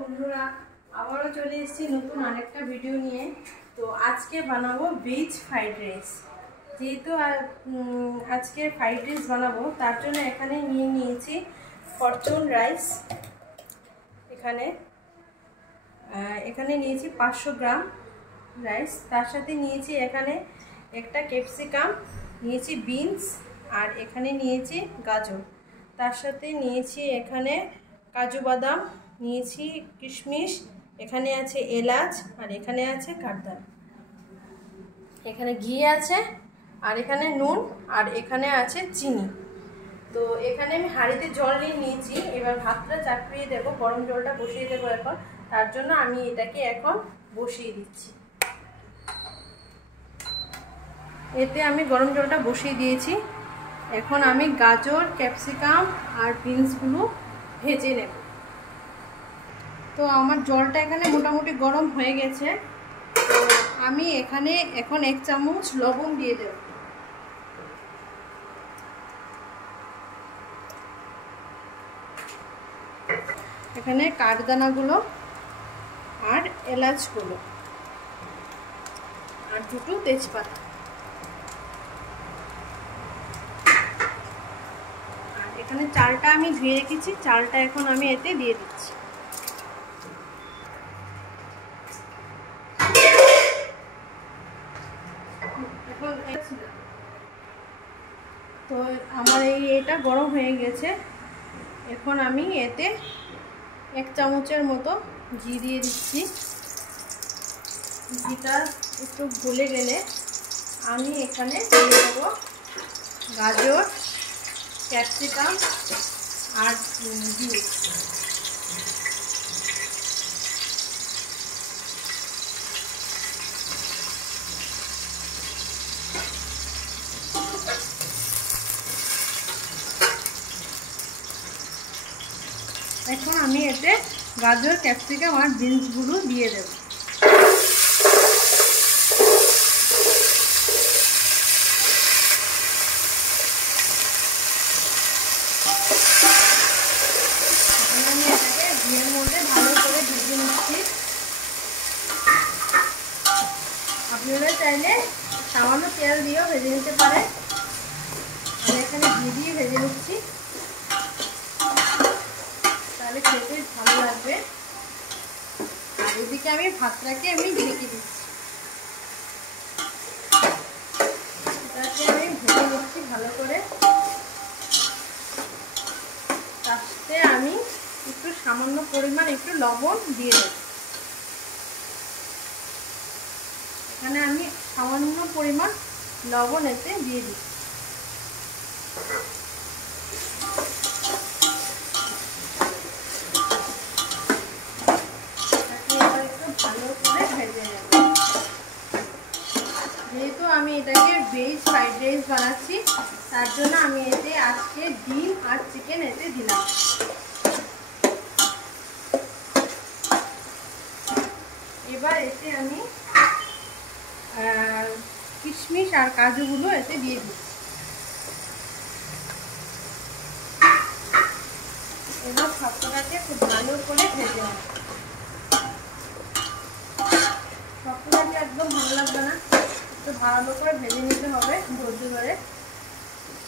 বন্ধুরা, আবারও চলে এসেছি নতুন আরেকটা ভিডিও নিয়ে। তো আজকে বানাবো ভেজ ফ্রাইড রাইস। যেহেতু আজকে ফ্রাইড রাইস বানাবো, তার জন্য এখানে নিয়ে নিয়েছি ফরচুন রাইস। এখানে নিয়েছি 500 গ্রাম রাইস। তার সাথে নিয়েছি এখানে একটা ক্যাপসিকাম, নিয়েছি বিনস, আর এখানে নিয়েছি গাজর। তার সাথে নিয়েছি এখানে কাজু বাদাম, নিয়েছি কিশমিশ, এখানে আছে এলাচ, আর এখানে আছে কাঠবাদাম, এখানে ঘি আছে, আর এখানে নুন, আর এখানে আছে চিনি। তো এখানে আমি হাঁড়িতে জল নিয়ে নিয়েছি। এবার ভাতটা চাপিয়ে দেবো, গরম জলটা বসিয়ে দেবো এখন। তার জন্য আমি এটাকে এখন বসিয়ে দিচ্ছি। এতে আমি গরম জলটা বসিয়ে দিয়েছি। এখন আমি গাজর, ক্যাপসিকাম আর বিনসগুলো ভেজে নেব। তো আমার জলটা এখানে মোটামুটি গরম হয়ে গেছে। তো আমি এখানে এখন 1 চামচ লবণ দিয়ে দেব। এখানে কাঠদানাগুলো আর এলাচগুলো আর 2টো তেজপাতা, আর এখানে চালটা আমি ধুয়ে রেখেছি। চালটা এখন আমি এতে দিয়ে দিচ্ছি। তো আমার এটা গরম হয়ে গেছে। এখন আমি এতে 1 চামচের মতো ঘি দিয়ে দিচ্ছি। ঘিটা একটু গলে গেলে আমি এখানে দিয়ে দেবো গাজর, ক্যাপসিকাম আর বিনস। এখন আমি এতে গাজর, ক্যাপসিকাম আর বিনসগুলো দিয়ে দেব। আমি এটাকে ঘিয়ের মধ্যে ভালো করে ভেজে নিচ্ছি। আপনারা চাইলে সামান্য তেল দিয়েও ভেজে নিতে পারে। আমি এখানে ঘি দিয়ে ভেজে নিচ্ছি, তাহলে খেতে ভালো লাগবে। আর এদিকে আমি ভাতটাকে ঢেকে দিচ্ছি। এটাকে আমি ভেজে নিচ্ছি ভালো করে। তাতে আমি একটু সামান্য পরিমাণ একটু লবণ দিয়ে দেব। এখানে আমি সামান্য পরিমাণ লবণ এতে দিয়ে দিচ্ছি। যেহেতু আমি এটাকে ভেজ ফ্রাইড রাইস বানাচ্ছি, তার জন্য আমি এতে আজকে ডিম আর চিকেন এতে দিলাম। এবার এতে আমি কিশমিশ আর কাজুগুলো এতে দিয়ে দিচ্ছি। এবার সবটাকে খুব ভালো করে ভেজে নেব। সবটাকে একদম ভালো লাগবে না, একটু ভালো করে ভেজে নিতে হবে ধৈর্য ধরে।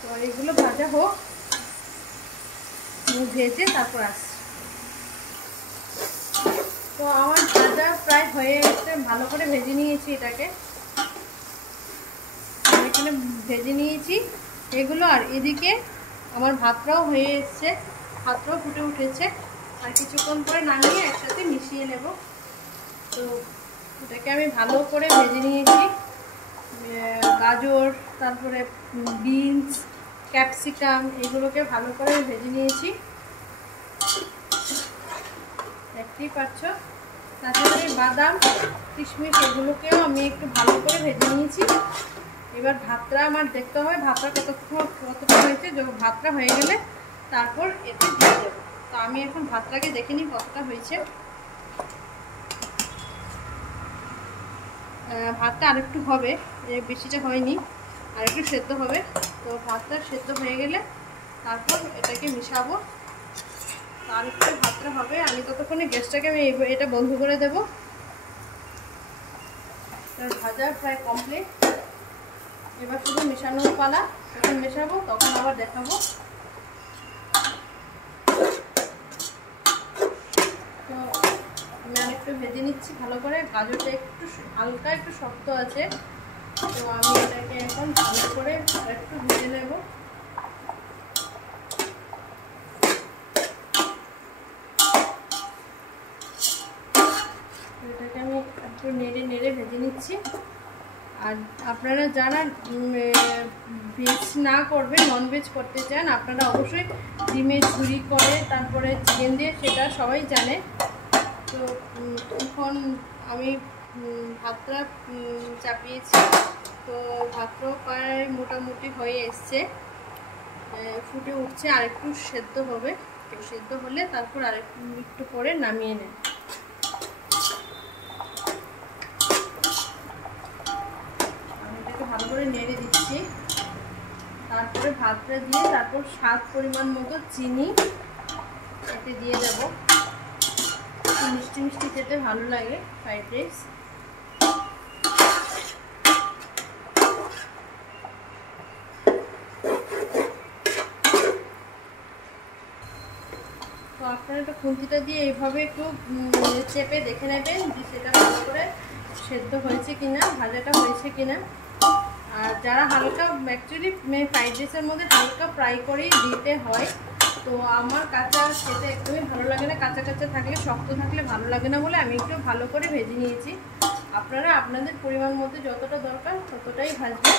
তো এগুলো ভাজা হোক, ভেজে তারপর আসছি। তো আমার ভাজা প্রায় হয়ে এসছে, ভালো করে ভেজে নিয়েছি এটাকে। এখানে ভেজে নিয়েছি এগুলো। আর এদিকে আমার ভাতটাও হয়ে এসছে, ভাতটাও ফুটে উঠেছে। আর কিছুক্ষণ পরে নামিয়ে একসাথে মিশিয়ে নেব। তো এটাকে আমি ভালো করে ভেজে নিয়েছি। গাজর, তারপরে বিনস, ক্যাপসিকাম, এগুলোকে ভালো করে ভেজে নিয়েছি, দেখতেই পাচ্ছ। তারপরে বাদাম, কিশমিশ, এগুলোকেও আমি একটু ভালো করে ভেজে নিয়েছি। এবার ভাতটা আমার দেখতে হবে ভাতটা কতটা হয়েছে। যখন ভাতটা হয়ে গেলে তারপর এতে দিয়ে দেবো। তো আমি এখন ভাতটাকে দেখে নিই কতটা হয়েছে। ভাতটা আরেকটু হবে, বেশিটা হয়নি, আরেকটু সেদ্ধ হবে। তো ভাতটা সেদ্ধ হয়ে গেলে তারপর এটাকে মিশাবো। আর একটু ভাতটা হবে, আমি ততক্ষণে গ্যাসটাকে আমি এটা বন্ধ করে দেবো। ভাজা প্রায় কমপ্লিট, এবার শুধু মেশানোর পালা। যখন মেশাবো তখন আবার দেখাবো। তো আমি আরেকটু ভেজে নিচ্ছি ভালো করে। গাজরটা একটু হালকা একটু শক্ত আছে, তো আমি এটাকে এখন ভালো করে একটু ভেজে নেব। এটাকে আমি একটু নেড়ে নেড়ে ভেজে নিচ্ছি। আর আপনারা যারা ভেজ না করবে, নন ভেজ করতে চান, আপনারা অবশ্যই ডিমের ঝুরি করে তারপরে চিকেন দিয়ে, সেটা সবাই জানে। তো এখন আমি ভাতটা চাপিয়েছি, তো ভাতটাও প্রায় মোটামুটি হয়ে এসছে, ফুটে উঠছে। আর একটু সেদ্ধ হবে, একটু সেদ্ধ হলে তারপর একটু পরে নামিয়ে নেব। আমি এটাকে ভালো করে নেড়ে দিচ্ছি। তারপরে ভাতটা দিয়ে তারপর স্বাদ পরিমাণ মতো চিনি এতে দিয়ে দেব। মিষ্টি মিষ্টি খেতে ভালো লাগে ফ্রাইড রাইস। তো আপনারা একটা খুন্তিটা দিয়ে এইভাবে একটু চেপে দেখে নেবেন যে সেটা ভালো করে সেদ্ধ হয়েছে কিনা, ভাজাটা হয়েছে কিনা। আর যারা হালকা, অ্যাকচুয়ালি ফ্রাইড রাইসের মধ্যে হালকা ফ্রাই করেই দিতে হয়। তো আমার কাঁচা খেতে একদমই ভালো লাগে না, কাঁচা কাঁচা থাকলে, শক্ত থাকলে ভালো লাগে না বলে আমি একটু ভালো করে ভেজে নিয়েছি। আপনারা আপনাদের পরিমাণ মধ্যে যতটা দরকার ততটাই ভাজবেন।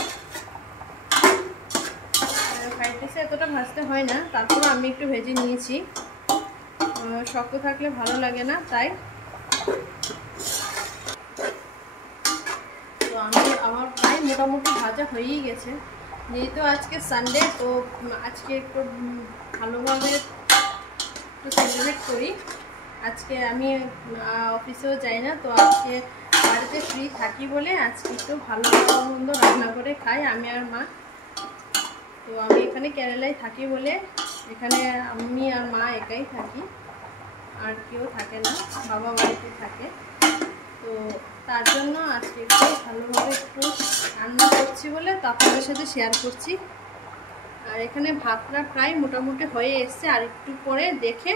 ফ্রাইড রাইসে এতটা ভাজতে হয় না, তারপরে আমি একটু ভেজে নিয়েছি। শক্ত থাকলে ভালো লাগে না, তাই। তো আমার প্রায় মোটামুটি ভাজা হয়েই গেছে। যেহেতু আজকে সানডে, তো আজকে একটু ভালোভাবে একটু সেলিব্রেট করি। আজকে আমি অফিসেও যাই না, তো আজকে বাড়িতে ফ্রি থাকি বলে আজকে একটু ভালো মন্দ রান্না করে খাই আমি আর মা। তো আমি এখানে কেরালায় থাকি বলে এখানে আমি আর মা একাই থাকি, আর কেউ থাকে না, বাবা বাড়িতে থাকে। তো তার জন্য আজকে একটু ভালোভাবে একটু রান্না করছি বলে তো আপনাদের সাথে শেয়ার করছি। আর এখানে ভাতটা প্রায় মোটামুটি হয়ে এসছে, আর একটু পরে দেখে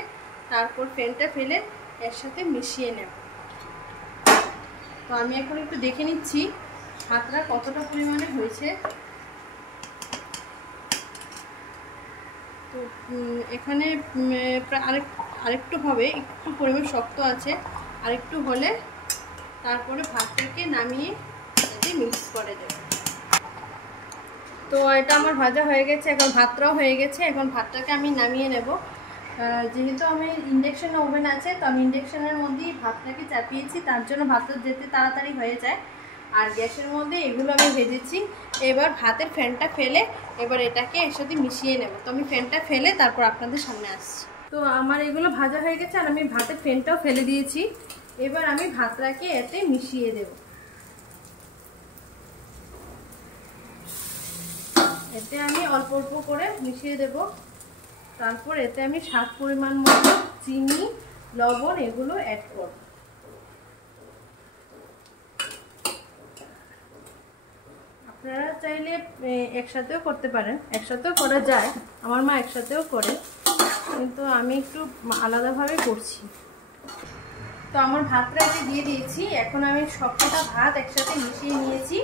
তারপর ফ্যানটা ফেলে এর সাথে মিশিয়ে নেব। তো আমি এখন একটু দেখে নিচ্ছি ভাতটা কতটা পরিমাণে হয়েছে। তো এখানে আরেকটু হবে, একটু পরিমাণ শক্ত আছে, আরেকটু হলে তারপরে ভাতটাকে নামিয়ে এতে মিক্স করে দেব। তো এটা আমার ভাজা হয়ে গেছে, এখন ভাতটাও হয়ে গেছে। এখন ভাতটাকে আমি নামিয়ে নেব। যেহেতু আমি ইন্ডাকশন ওভেন আছে, তো আমি ইন্ডাকশনের মধ্যেই ভাতটাকে চাপিয়েছি, তার জন্য ভাতটা যেতে তাড়াতাড়ি হয়ে যায়। আর গ্যাসের মধ্যে এগুলো আমি ভেজেছি। এবার ভাতের ফ্যানটা ফেলে এবার এটাকে এর সাথে মিশিয়ে নেব। তো আমি ফ্যানটা ফেলে তারপর আপনাদের সামনে আসছি। তো আমার এগুলো ভাজা হয়ে গেছে, আর আমি ভাতের ফ্যানটাও ফেলে দিয়েছি। এবার আমি ভাতটাকে এতে মিশিয়ে দেব। এতে আমি অল্প অল্প করে মিশিয়ে দেব। তারপর এতে আমি স্বাদ পরিমাণ মতো চিনি, লবণ এগুলো অ্যাড করব। আপনারা চাইলে একসাথেও করতে পারেন, একসাথেও করা যায়, আমার মা একসাথেও করে, কিন্তু আমি একটু আলাদাভাবে করছি। তো আমার ভাতটা এতে দিয়ে দিয়েছি। এখন আমি সবকটা ভাত একসাথে মিশিয়ে নিয়েছি।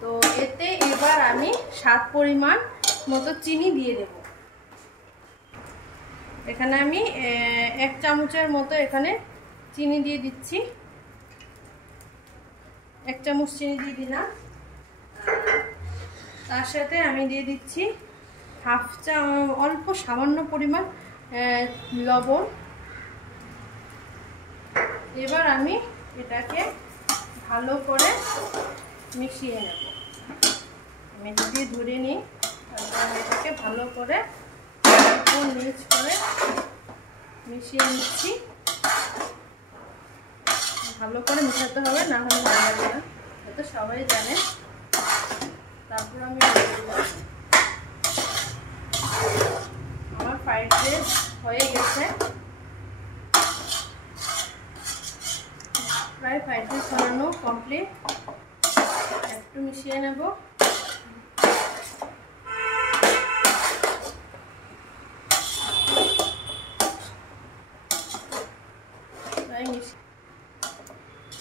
তো এতে এবার আমি স্বাদ পরিমাণ মতো চিনি দিয়ে দেব। এখানে আমি 1 চামচের মতো এখানে চিনি দিয়ে দিচ্ছি। 1 চামচ চিনি দিয়ে দিলাম। তার সাথে আমি দিয়ে দিচ্ছি অল্প সামান্য পরিমাণ লবণ। এবার আমি এটাকে ভালো করে মিশিয়ে নেব। আমি যদি ধরে নিই, তারপর এটাকে ভালো করে মিক্স করে মিশিয়ে নিচ্ছি। ভালো করে মিশাতে হবে, না হলে ভালো লাগবে না, এটা সবাই জানে। তারপর আমি আমার ফ্রাইড রাইস হয়ে গেছে। প্রায় ফ্রাইড রাইস বানানো কমপ্লিট। একটু মিশিয়ে নেব।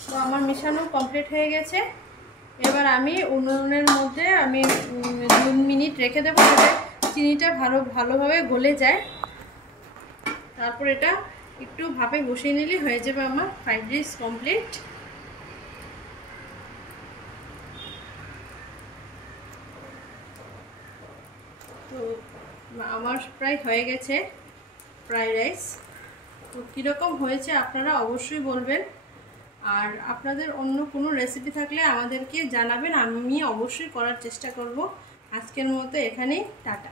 তো আমার মিশানো কমপ্লিট হয়ে গেছে। এবার আমি উনুনের মধ্যে 2 মিনিট রেখে দেবো যাতে চিনিটা ভালোভাবে গলে যায়। তারপর এটা একটু ভাপে বসিয়ে নিলে হয়ে যাবে আমার ফ্রাইড রাইস কমপ্লিট। তো আমার প্রায় হয়ে গেছে ফ্রাইড রাইস। তো কীরকম হয়েছে আপনারা অবশ্যই বলবেন। আর আপনাদের অন্য কোনো রেসিপি থাকলে আমাদেরকে জানাবেন, আমি অবশ্যই করার চেষ্টা করব। আজকের মতো এখানেই, টাটা।